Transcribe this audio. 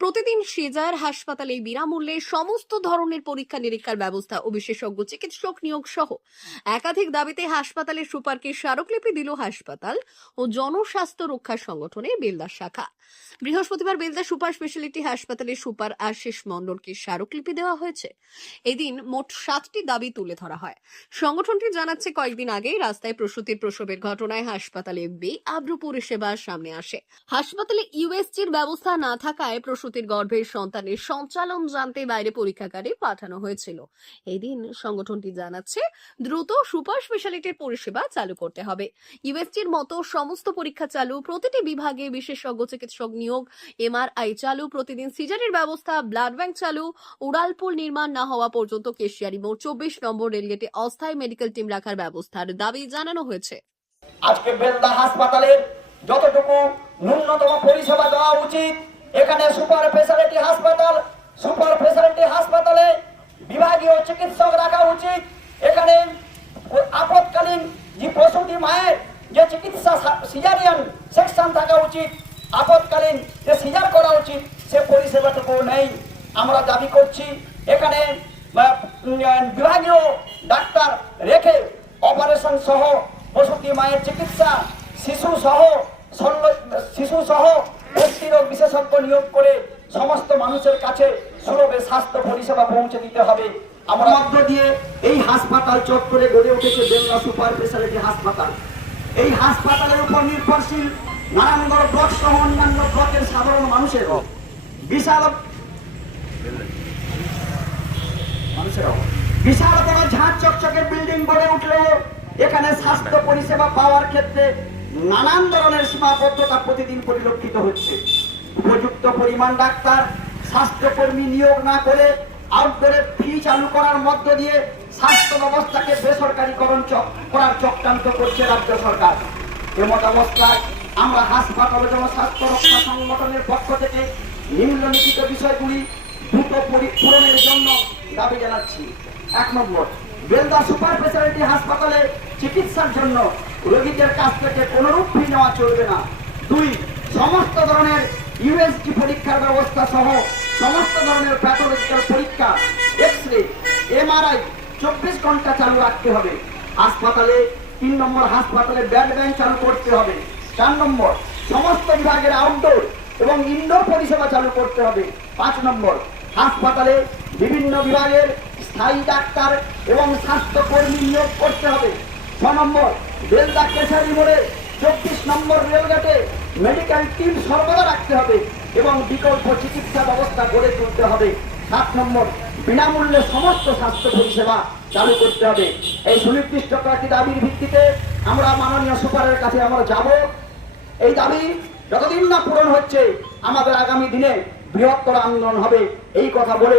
প্রতিদিন সেজার, হাসপাতালে বিনামূল্যে সমস্ত ধরনের পরীক্ষা নিরীক্ষার ব্যবস্থা ও বিশেষজ্ঞ চিকিৎসক নিয়োগ সহ। একাধিক দাবিতে হাসপাতালের সুপারকে স্মারকলিপি দিল হাসপাতাল ও জনস্বাস্থ্য রক্ষা সংগঠনের বেলদা শাখা। বৃহস্পতিবার বেলদা সুপার স্পেশালিটি হাসপাতালের সুপার আশিস মণ্ডলকে স্মারকলিপি দেওয়া হয়েছে। এদিন মোট সাতটি দাবি তুলে ধরা হয়। সংগঠনটি জানাচ্ছে, কয়েকদিন আগেই রাস্তায় প্রসূতির প্রসবের ঘটনায় হাসপাতালে বেআব্রু পরিষেবা সামনে আসে। হাসপাতালে ইউএসজির ব্যবস্থা না থাকায় প্রসূতির গর্ভের সন্তানের সঞ্চালন জানতে বাইরে পরীক্ষাগারে পাঠানো হয়েছিল। এদিন সংগঠনটি জানাচ্ছে, দ্রুত সুপার স্পেশালিটির পরিষেবা চালু করতে হবে। ইউএসজির মতো সমস্ত পরীক্ষা চালু, প্রতিটি বিভাগে বিশেষজ্ঞ চিকিৎসক নিয়োগ, এমআরআই চালু, প্রতিদিন সিজারের ব্যবস্থা, ব্লাড ব্যাংক চালু উড়ালপুল নির্মাণ না হওয়া পর্যন্ত কেশিয়ারি মোড় চব্বিশ নম্বর রেলগেটে অস্থায়ী মেডিকেল টিম রাখার ব্যবস্থার দাবি জানানো হয়েছে। আজকে বেলদা হাসপাতালের যতটুকু ন্যূনতম পরিষেবা দেওয়া উচিত এখানে সুপার স্পেশালিটি হাসপাতাল, সুপার স্পেশালিটি হাসপাতালে বিভাগীয় চিকিৎসক রাখা উচিত। এখানে আপৎকালীন যে প্রসূতি মায়ের যে চিকিৎসা সিজারিয়ান সেকশন থাকা উচিত আপৎকালীন যে সিজার করা উচিত, সে পরিষেবাটুকু নেই। আমরা দাবি করছি এখানে বিভাগীয় ডাক্তার রেখে অপারেশন সহ প্রসূতি মায়ের চিকিৎসা, শিশু সহ শিশু সহ রোগ বিশেষজ্ঞ নিয়োগ করে সমস্ত মানুষের কাছে সুলভে স্বাস্থ্য পরিষেবা পৌঁছে দিতে হবে। আমার মধ্য দিয়ে এই হাসপাতাল চত্বরে গড়ে উঠেছে বেঙ্গা সুপার স্পেশালিটি হাসপাতাল। এই হাসপাতালের উপর নির্ভরশীল নারায়ণগড় ব্লক সহ অন্যান্য ব্লকের সাধারণ মানুষের বিশাল বিশাল বড় ঝাঁট চকচকের বিল্ডিং গড়ে উঠলেও এখানে স্বাস্থ্য পরিষেবা পাওয়ার ক্ষেত্রে নানান ধরনের সীমাবদ্ধতা প্রতিদিন পরিলক্ষিত হচ্ছে। উপযুক্ত পরিমাণ ডাক্তার, স্বাস্থ্যকর্মী নিয়োগ না করে আউটডোরের ফি চালু করার মধ্য দিয়ে স্বাস্থ্য ব্যবস্থাকে বেসরকারীকরণ করার চক্রান্ত করছে রাজ্য সরকার। এমত অবস্থায় আমরা হাসপাতাল ও স্বাস্থ্য রক্ষা সংগঠনের পক্ষ থেকে নিম্নলিখিত বিষয়গুলি দ্রুত পরি- পূরণের জন্য দাবি জানাচ্ছি। এক নম্বর, বেলদা সুপার স্পেশালিটি হাসপাতালে চিকিৎসার জন্য রোগীদের কাছ থেকে কোনোরূপ ফি নেওয়া চলবে না। দুই, সমস্ত ধরনের ইউএসজি পরীক্ষার ব্যবস্থা সহ সমস্ত ধরনের প্যাথোলজিক্যাল পরীক্ষা এক্স রে এমআরআই চব্বিশ ঘণ্টা চালু রাখতে হবে। হাসপাতালে তিন নম্বর হাসপাতালে ব্যাড ব্যাংক চালু করতে হবে। চার নম্বর, সমস্ত বিভাগের আউটডোর এবং ইনডোর পরিষেবা চালু করতে হবে। পাঁচ নম্বর, হাসপাতালে বিভিন্ন বিভাগের স্থায়ী ডাক্তার এবং স্বাস্থ্যকর্মী নিয়োগ করতে হবে। ছ নম্বর, বেলদা কেশারি মোড়ে চব্বিশ নম্বর রেলগেটে মেডিকেল টিম সর্বদা রাখতে হবে এবং বিকল্প চিকিৎসা ব্যবস্থা গড়ে তুলতে হবে। সাত নম্বর, বিনামূল্যে সমস্ত স্বাস্থ্য পরিষেবা চালু করতে হবে। এই সুনির্দিষ্ট কয়েকটি দাবির ভিত্তিতে আমরা মাননীয় সুপারের কাছে আমরা যাব। এই দাবি যতদিন না পূরণ হচ্ছে, আমাদের আগামী দিনে বৃহত্তর আন্দোলন হবে। এই কথা বলে